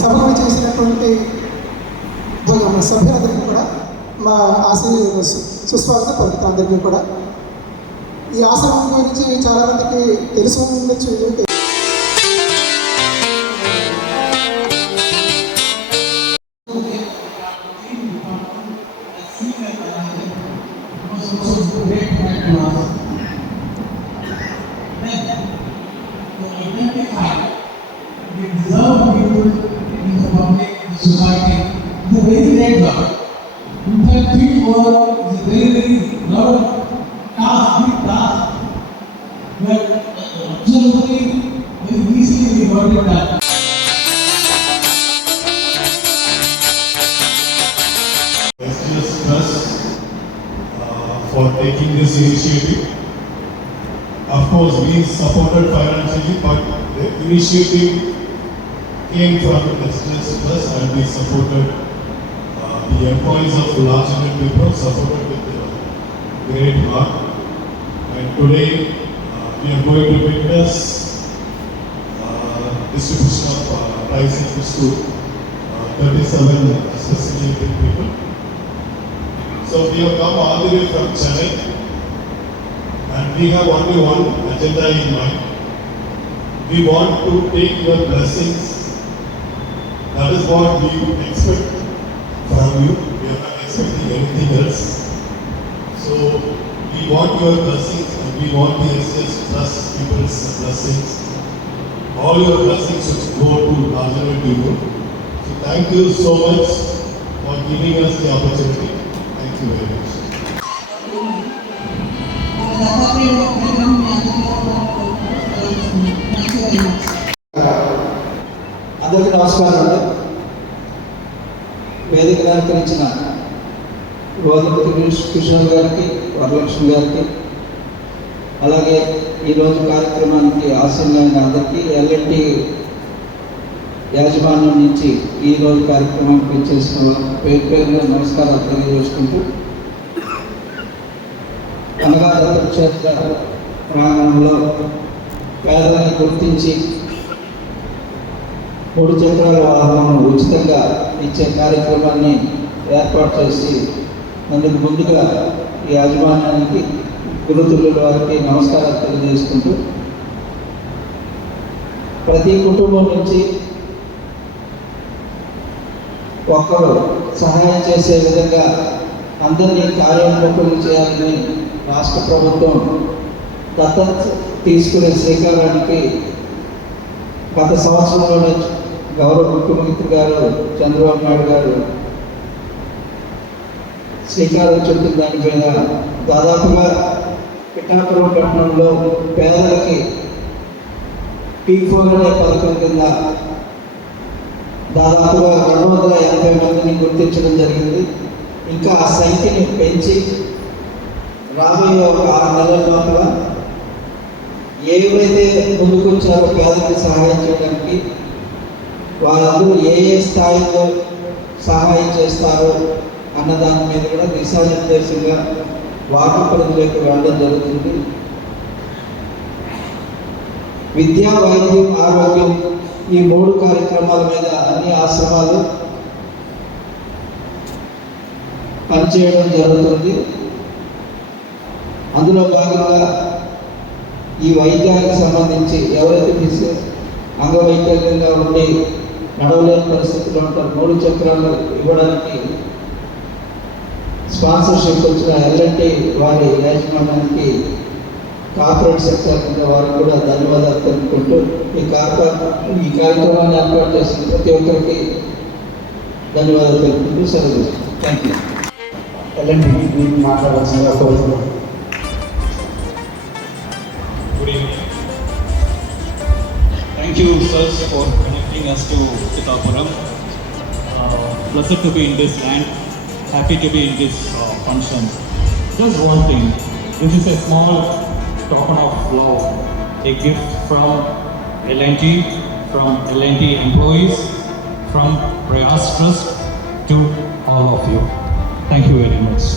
సభకు చేసినటువంటి సభ్యులందరికీ కూడా మా ఆశీర్వాద సుస్వాగతం పలుకుతాం. అందరికీ కూడా ఈ ఆశ్రమం గురించి చాలామందికి తెలుసు ఉండొచ్చు. Society, the very great God. In fact, team work is a very lot of task, big task, but absolutely very easily we got it done. SGS Trust for taking this initiative. Of course, we supported financially, but the initiative came from the SGS Trust and we supported the employees of large number of people, supported with great heart. And today we are going to witness distribution of prizes to 37 associated people. So we have come all the way from Chennai and we have only one agenda in mind. We want to take your blessings. That is what we expect from you. We are not expecting anything else. So we want your blessings and we want the SGS Trust people's blessings. All your blessings should go to larger people. So thank you so much for giving us the opportunity. Thank you very much. అందరికీ నమస్కారాలు. వేదిక అలంకరించిన గోధుమతి కిషోర్ గారికి, వరలక్ష్మి గారికి, అలాగే ఈరోజు కార్యక్రమానికి ఆసీనులైన అందరికీ ఎల్ఎన్టీ యాజమాన్యం నుంచి ఈరోజు కార్యక్రమానికి వచ్చేసిన పేరు పేరున నమస్కారాలు తెలియజేసుకుంటూ, అనగాధ క్షేత్ర ప్రాంగణంలో పేదలను గుర్తించి 3 చక్రాల వాహనం ఉచితంగా ఇచ్చే కార్యక్రమాన్ని ఏర్పాటు చేసి అందుకు ముందుగా ఈ యాజమాన్యానికి, గురుతుల వారికి నమస్కారాలు తెలియజేసుకుంటూ, ప్రతి కుటుంబం నుంచి ఒక్కరు సహాయం చేసే విధంగా అందరినీ కార్యోన్ముఖులు చేయాలని రాష్ట్ర ప్రభుత్వం దత్తత తీసుకునే శ్రీకారానికి గత సంవత్సరంలోనే గౌరవ ముఖ్యమంత్రి గారు చంద్రబాబు నాయుడు గారు శ్రీకారం చుట్టిన దానిపైన దాదాపుగా పిఠాపురం పట్టణంలో పేదలకి P4 అనే పథకం కింద దాదాపుగా 250 మందిని గుర్తించడం జరిగింది. ఇంకా ఆ సంఖ్యని పెంచి రాబోయే ఒక 6 నెలల లోపల ఏవైతే ముందుకొచ్చారో పేదలకు సహాయం చేయడానికి వాళ్ళందరూ ఏ స్థాయిలో సహాయం చేస్తారో అన్న దాని మీద కూడా దిశానిర్దేశంగా వార్డు పరిధిలోకి వెళ్ళడం జరుగుతుంది. విద్యా, వైద్యం, ఆరోగ్యం ఈ 3 కార్యక్రమాల మీద అన్ని ఆశ్రమాలు పనిచేయడం జరుగుతుంది. అందులో భాగంగా ఈ వైద్యానికి సంబంధించి ఎవరైతే అంగవైకల్యంగా ఉండి నడవలేని పరిస్థితుల్లో ఉంటారు 3 చక్రాలు ఇవ్వడానికి స్పాన్సర్షిప్ వచ్చిన L&T వారి యాజమాన్యానికి కార్పొరేట్ సెక్టర్ కింద వారికి కూడా ధన్యవాదాలు తెలుపుకుంటూ ఈ కార్యక్రమాన్ని ఏర్పాటు చేసిన ప్రతి ఒక్కరికి ధన్యవాదాలు తెలుపుకుంటూ సెలవు. Thank you. L&T మాట్లాడాల్సిందిగా కోరుతున్నాను. Good evening. Thank you, sirs, for connecting us to Pithapuram. Blessed to be in this land. Happy to be in this function. Just one thing. This is a small token of love, a gift from L&T, from L&T employees, from Prayas Trust to all of you. Thank you very much.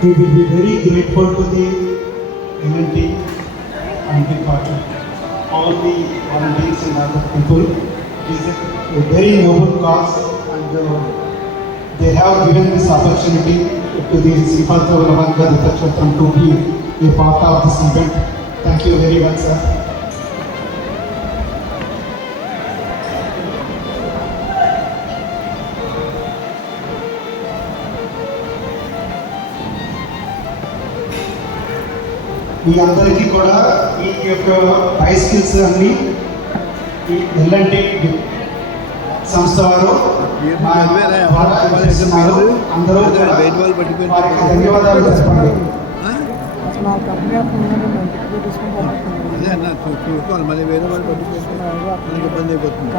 We will be very grateful to the L&T and department, all the volunteers and other people. It is a very noble cause, and they have given this opportunity to the Sripath Ravanga Ritachatram to be a part of this event. Thank you very much, sir. మీ అందరికీ కూడా ఈ యొక్క బైసికల్స్ అన్ని ఈ L&T సంస్థ వారు చేస్తున్నారు. అందరూ వారికి ధన్యవాదాలు చెప్పండి. అదే అన్న చూసుకోవాలి, మళ్ళీ వేరే వాళ్ళు పట్టుకుంటే ఇబ్బంది అయిపోతుంది.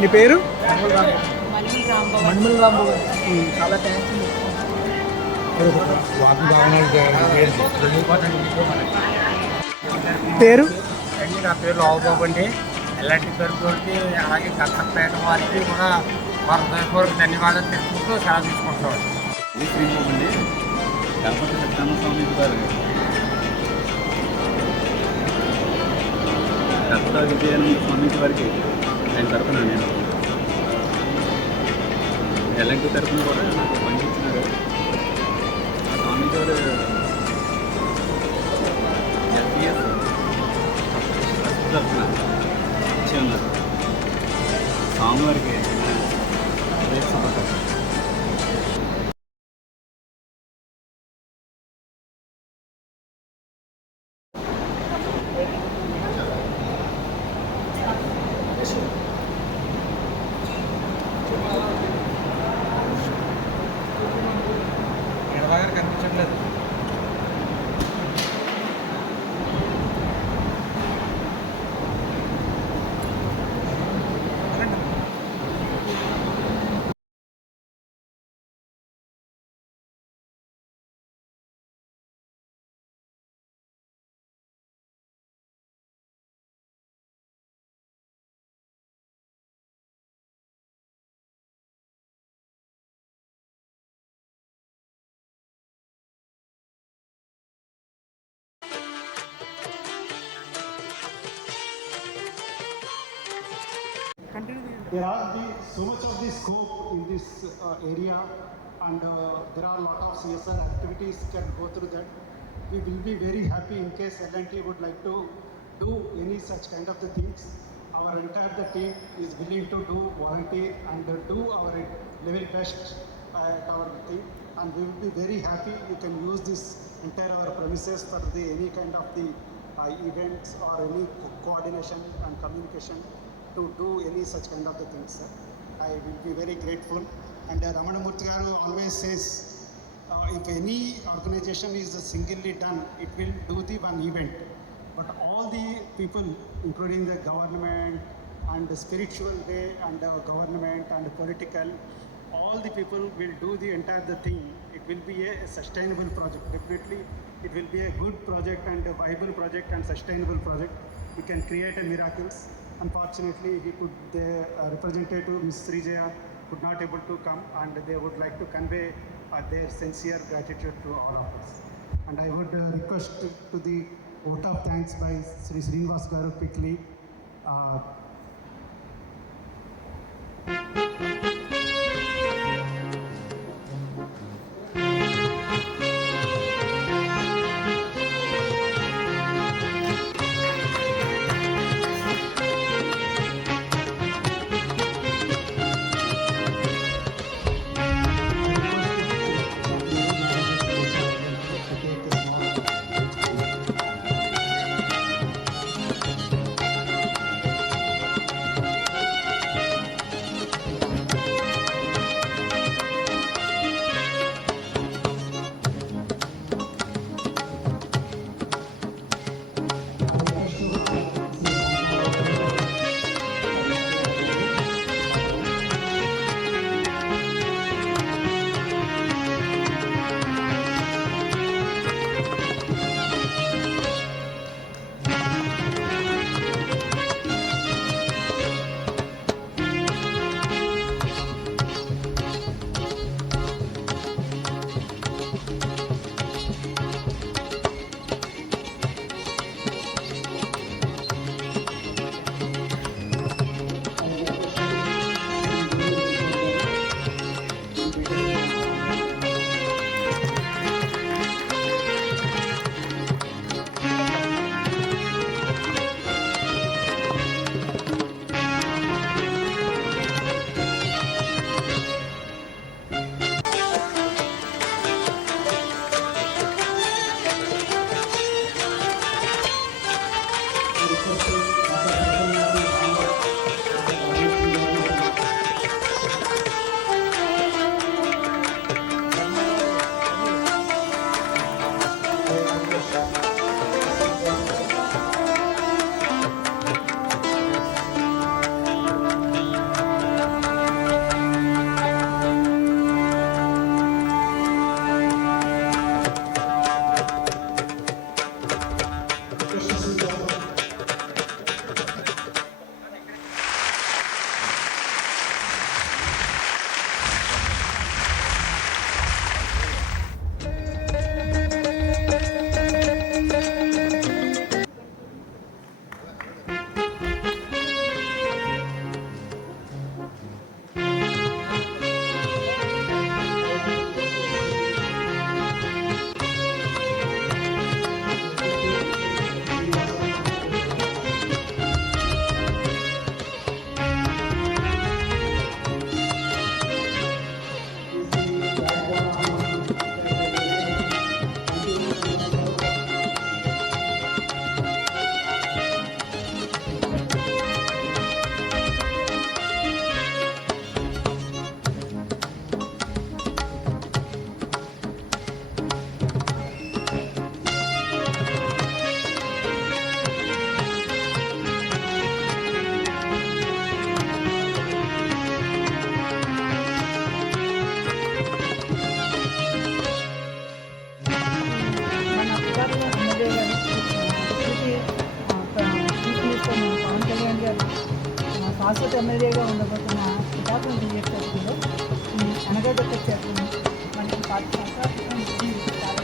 నీ పేరు? మణిమల్ రాంబాబు. చాలా థ్యాంక్స్. పేరు? నా పేరు రావుబాబు అండి. L&T తరపుకి అలాగే కట్టపేట వారికి కూడా మా హృదయపూర్వక ధన్యవాదాలు తెలుపుతూ సెలవు తీసుకుంటున్నాం. ఇది శ్రీబాబు అండి, గణపతి సత్యానంద స్వామి గారు దత్త విజయానంద స్వామి వారికి ఆయన తరపున నేను L&T తరపున కూడా నాకు పంపించినారు. ఆ స్వామి గారు FPS తరపున ఇచ్చి ఉన్నారు. స్వామివారికి there are so much of the scope in this area, and there are a lot of CSR activities can go through that. We will be very happy in case L&T would like to do any such kind of the things. Our entire team is willing to do volunteer and do our level best at our thing, and we will be very happy. You can use this entire our premises for the any kind of the events or any coordination and communication to do any such kind of the things, sir. I will be very grateful. And Ramanamurthy Garu always says, if any organization is singly done, it will do the one event. But all the people, including the government and the spiritual way and government and political, all the people will do the entire the thing. It will be a sustainable project. Definitely, it will be a good project and a viable project and sustainable project. We can create a miracles. Unfortunately, the representative, Ms. Srijaya, could not able to come, and they would like to convey their sincere gratitude to all of us. And I would request to the vote of thanks by Sri Srinivas Garu quickly. శాశ్వత ఎమ్మెల్యేగా ఉండబోతున్న పిఠాపురం నియోజకవర్గంలో అనగదొక్క క్షేత్రం మనకి 10 సంవత్సరాల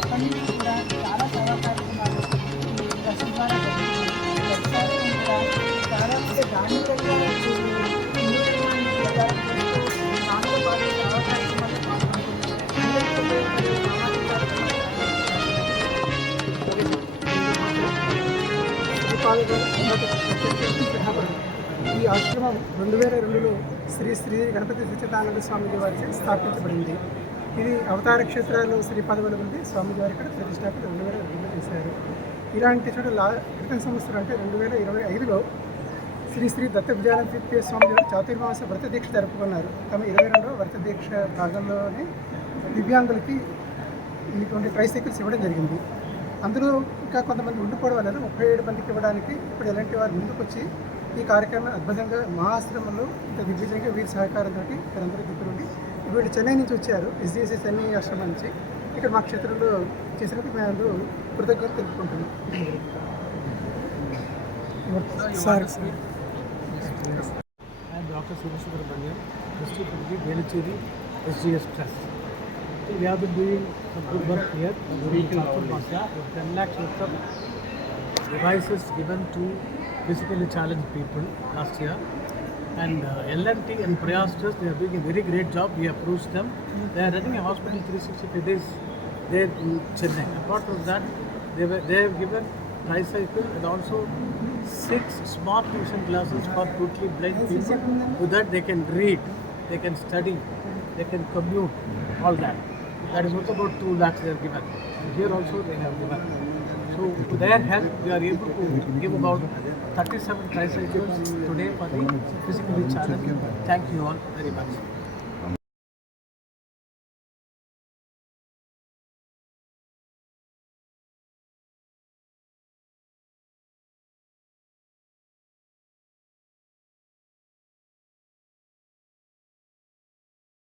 అప్పటి నుంచి కూడా చాలా సేవా కార్యక్రమాలు ఈ ట్రస్ట్ ద్వారా జరుగుతున్నాయి. చాలా ధార్మికంగా విద్యాలయం ఈ ఆశ్రమం 2002లో శ్రీ శ్రీ గణపతి సచ్చిదానంద స్వామిజీ వారిచే స్థాపించబడింది. ఇది అవతార క్షేత్రాలు శ్రీ పదవులది స్వామిజీ వారి ఇక్కడ ప్రతిష్టాపన 2002లో చేశారు. ఇలాంటి చోట క్రితం సంవత్సరం అంటే 2025లో శ్రీ శ్రీ దత్త విజయానంద స్వామి వారు చాతుర్మాస వ్రత దీక్ష జరుపుకున్నారు. తమ 22వ వ్రత దీక్ష భాగంలోనే దివ్యాంగులకి ఇటువంటి ట్రైసైకిల్స్ ఇవ్వడం జరిగింది. అందులో ఇంకా కొంతమంది ఉండిపోవడం వల్ల 37 మందికి ఇవ్వడానికి ఇప్పుడు ఎలాంటి వారు ముందుకొచ్చి ఈ కార్యక్రమం అద్భుతంగా మా ఆశ్రమంలో ఇంత దిగ్విజయంగా వీరి సహకారంతో వీరందరూ దగ్గరుండి వీళ్ళు చెన్నై నుంచి వచ్చారు. ఎస్డిఎస్సి చెన్నై ఆశ్రమం నుంచి ఇక్కడ మా క్షేత్రంలో చేసినందుకు మేము అందరూ కృతజ్ఞత తెలుపుకుంటున్నాం. I'm Dr. Subramanian, District Secretary, Velicheri, SGS Trust. We have been doing some good work here during Chaturmasya with 10 lakhs worth of devices given to physically challenged people last year. And L&T and Prayas Trust, they are doing a very great job. We approached them. They are running a hospital 365 days there in Chennai. Apart from that, they have given tricycle and also 6 smart tuition classes for totally blind people. With that they can read, they can study, they can commute, all that. That is worth about 2 lakhs they have given. And here also they have given. So to their help, we are able to give about 37 tricycles today for the physically challenged. Thank you all very much.